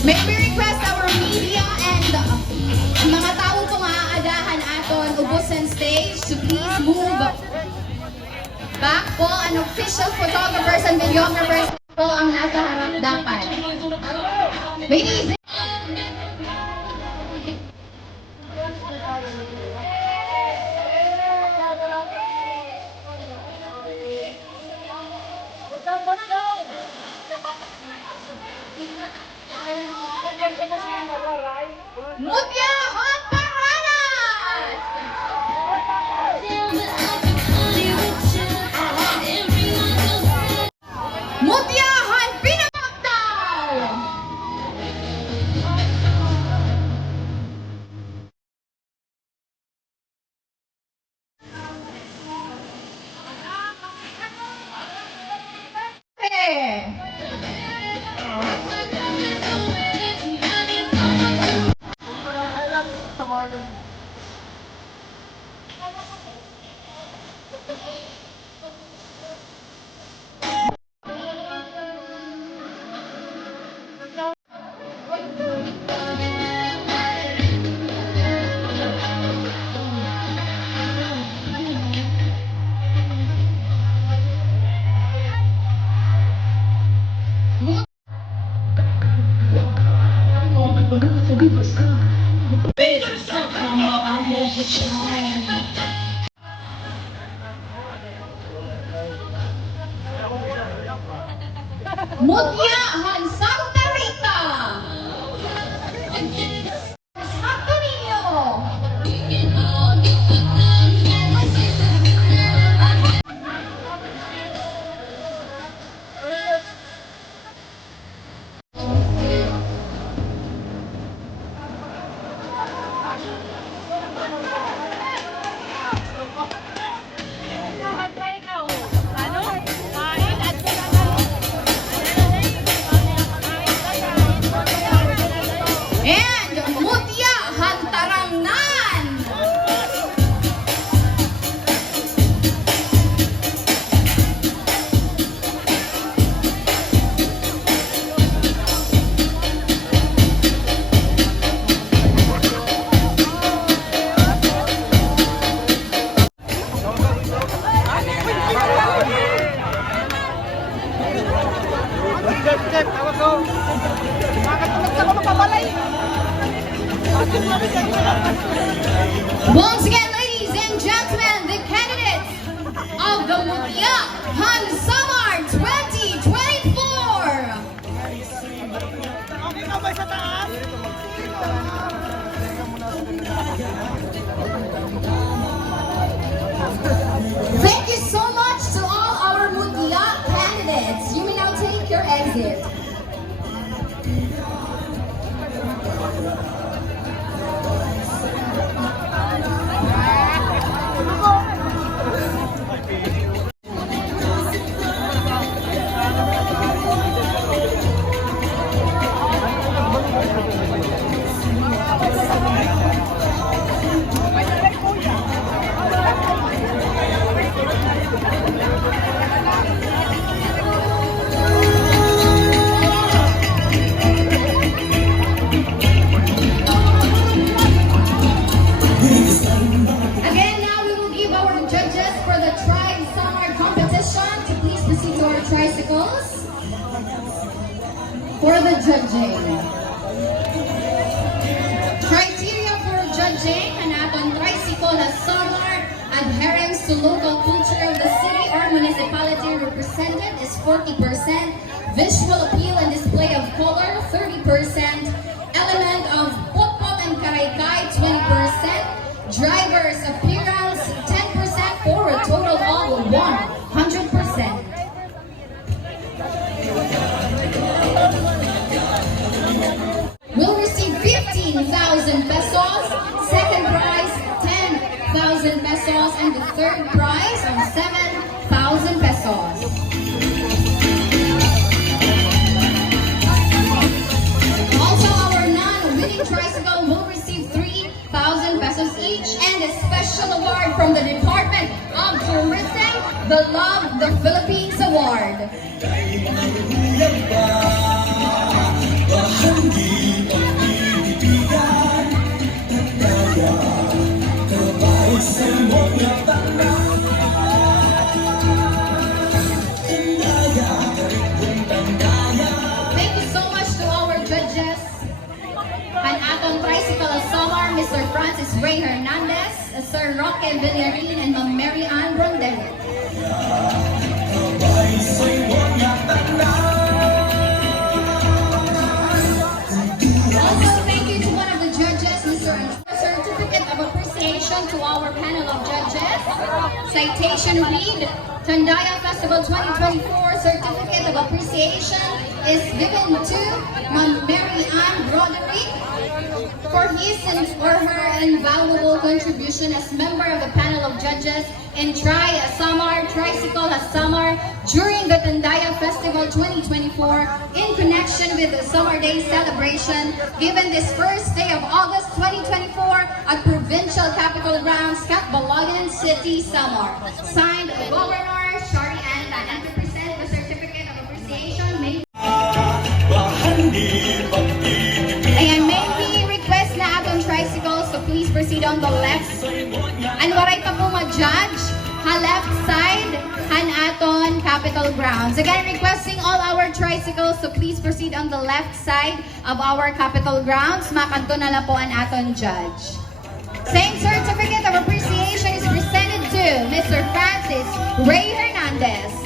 May we request our media and mga tao pong aadahan aton ubusan stage to please move back po. An official photographers and videographers po ang nasa harap dapat. Ladies Mutya Hot Paradas! Mutya Hot Pinakaktaw! Hey! Mutya Han Santa Rita! Sakto ninyo! And Mutya Hantarangnan! Once again, ladies and gentlemen, the candidates of the Mutya Han Summer 2024! Thank you so much to all our Mutya candidates. You may now take your exit. Again, now we will give our judges for the Tribe Summer competition to please proceed to our tricycles for the judging. Criteria for judging an aton tricycle has summer adherence to local culture of the city or municipality represented is 40%, visual appeal and display of color 30%, element of potpot and karaykay 20%, driver's appearance 10% for a total of 100%. Will receive 15,000 pesos, second prize 10,000 pesos, and the third prize of 7,000 pesos. the Philippines Award. Thank you so much to our judges. An Aton Tricycle of Samar, Mr. Francis Ray Hernandez, Sir Roque Villarin, and Ma'am Mary Ann Rondel. Also, thank you to one of the judges, Mr. Certificate of Appreciation to our panel of judges. Citation read, Tandaya Festival 2024 Certificate of Appreciation is given to Ma'am Mary Ann Broderick for his or her invaluable contribution as member of the panel of judges in Samar Tricycle Samar during the Tandaya Festival 2024 in connection with the Summer Day celebration given this first day of August 2024 at Provincial Capital Grounds, Catbalogan City, Samar. Signed, Governor Shari Ann and to present the Certificate of Appreciation made. Ayan, may we request na atong tricycles, so please proceed on the left. And waray pa po ma-judge, ha left side, han aton Capitol Grounds. Again, requesting all our tricycles, so please proceed on the left side of our Capitol Grounds. Makanto na lang po ang aton judge. Same certificate of appreciation is presented to Mr. Francis Ray Hernandez.